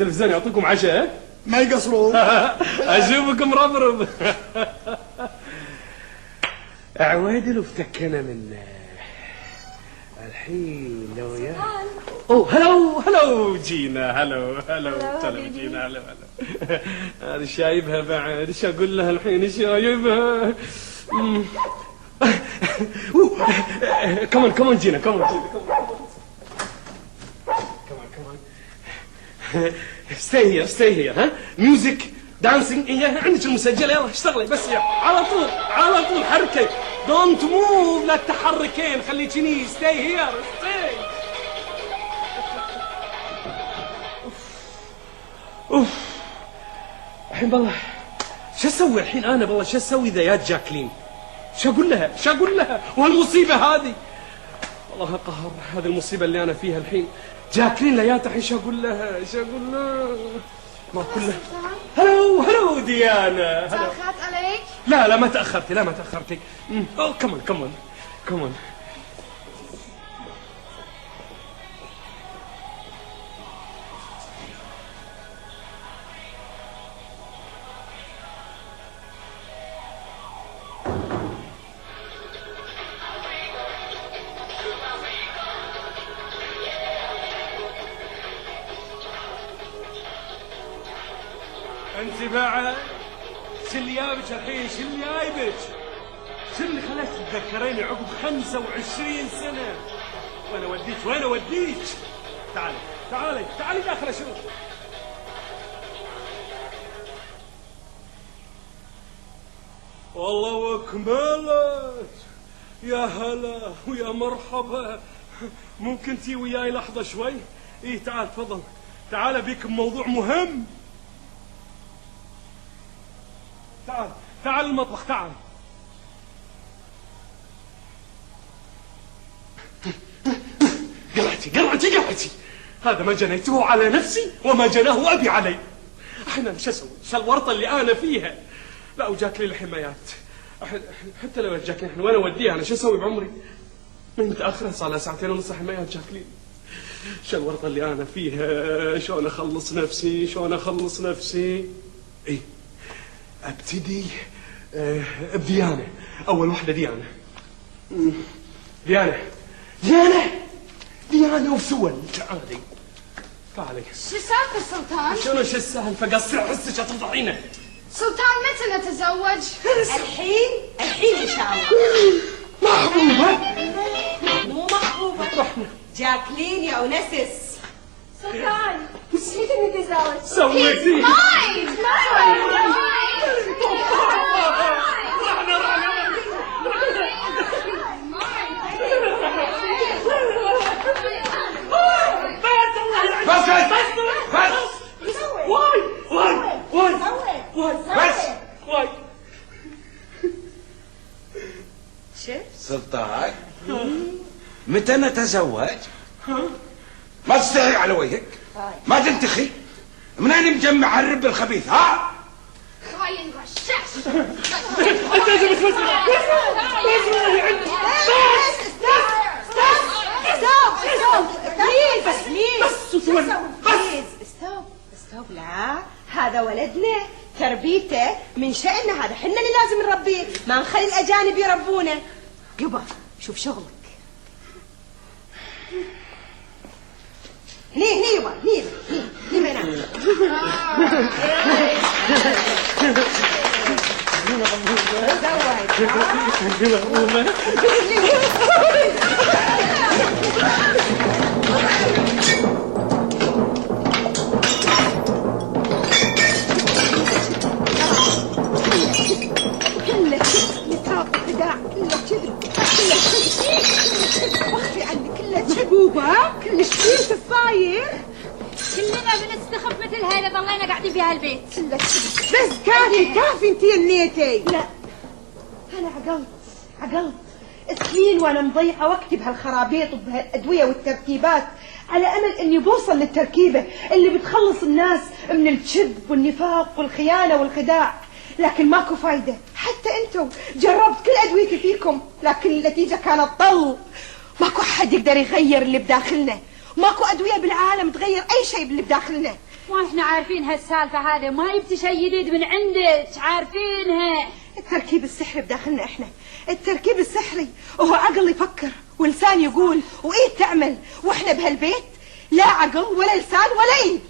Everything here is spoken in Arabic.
التلفزيون يعطيكم عشاء؟ ما يقصرون. اشوفك مربرب. عوادل وفتكنا منه الحين لو يا هلو جينا. هلو جينا. هلو هذه شايبها بعد. ايش اقول لها الحين؟ شايبها. كمان جينا. كمان stay here ها ميوزك دانسينج. ايه عندك المسجله يلا اشتغلي بس يا على طول حركي. دونت موف لا تتحركين خليكيني. stay here اوف الحين بالله شو اسوي الحين انا؟ بالله شو اسوي ذا يا جاكلين؟ شو اقول لها وهالمصيبه هذه؟ والله قهر هذه المصيبه اللي انا فيها الحين. جاكلين ليات الحين شو اقول لها؟ ما كله. هلو ديانا. تأخرت عليك؟ لا ما تأخرتي. كمان انت بعد شو اللي جايبك الحين؟ شو اللي خلاك تتذكريني عقب 25 سنة؟ وين اوديك؟ تعالي داخل اشوف. والله وكملت. يا هلا ويا مرحبا. ممكن تي وياي لحظة شوي؟ ايه تعال تفضل. تعال بيك موضوع مهم. تعال المطبخ تعال. قلعتي. هذا ما جنيته على نفسي وما جناه أبي علي. الحين أنا شو أسوي؟ شو الورطة اللي أنا فيها؟ لا وجاكلين الحمايات. حتى لو جاكلين الحين وين أوديها أنا؟ شو أسوي بعمري؟ من متأخرة صار لها 2.5 ساعة حمايات جاكلين. شو الورطة اللي أنا فيها؟ شلون أخلص نفسي؟ إيه ابتدي بديانة. اول واحدة ديانة وسول. تعالي. شو سالفة سلطان؟ شنو شو السالفة؟ قصر حسك تفضحينا. سلطان متى نتزوج؟ الحين ان شاء الله. محبوبة مو محبوبة جاكلين يا أونسس. سلطان متى نتزوج؟ سويتي واي سلطان متى نتزوج؟ ما تستحي على وجهك، ما تنتخي. من اين مجمع الرب الخبيث؟ ها؟ خاين غشاش. انت لازم تفسر. ستوب. لا هذا ولدنا تربيته من شأننا، هذا حنا اللي لازم نربيه، ما نخلي الأجانب يربونا. يبا شوف شغلك. هني يبا هني منام. كل شيء الصاير كلنا بنستخف مثل هاي اللي ضلينا قاعدين في هالبيت. بس كافي انتي يمنيتي. لا انا عقلت سنين وانا مضيعه وقتي بهالخرابيط وبهالادويه والتركيبات على امل اني بوصل للتركيبه اللي بتخلص الناس من الكذب والنفاق والخيانه والخداع، لكن ماكو فايده. حتى انتم جربت كل ادويتي فيكم لكن النتيجه كانت ضل. ماكو احد يقدر يغير اللي بداخلنا، ماكو ادويه بالعالم تغير اي شيء باللي بداخلنا. واحنا عارفين هالسالفه هذه، ما يبتي شيء جديد من عندك، عارفينها. التركيب السحري بداخلنا احنا، التركيب السحري وهو عقل يفكر ولسان يقول وايد تعمل، واحنا بهالبيت لا عقل ولا لسان ولا ايد.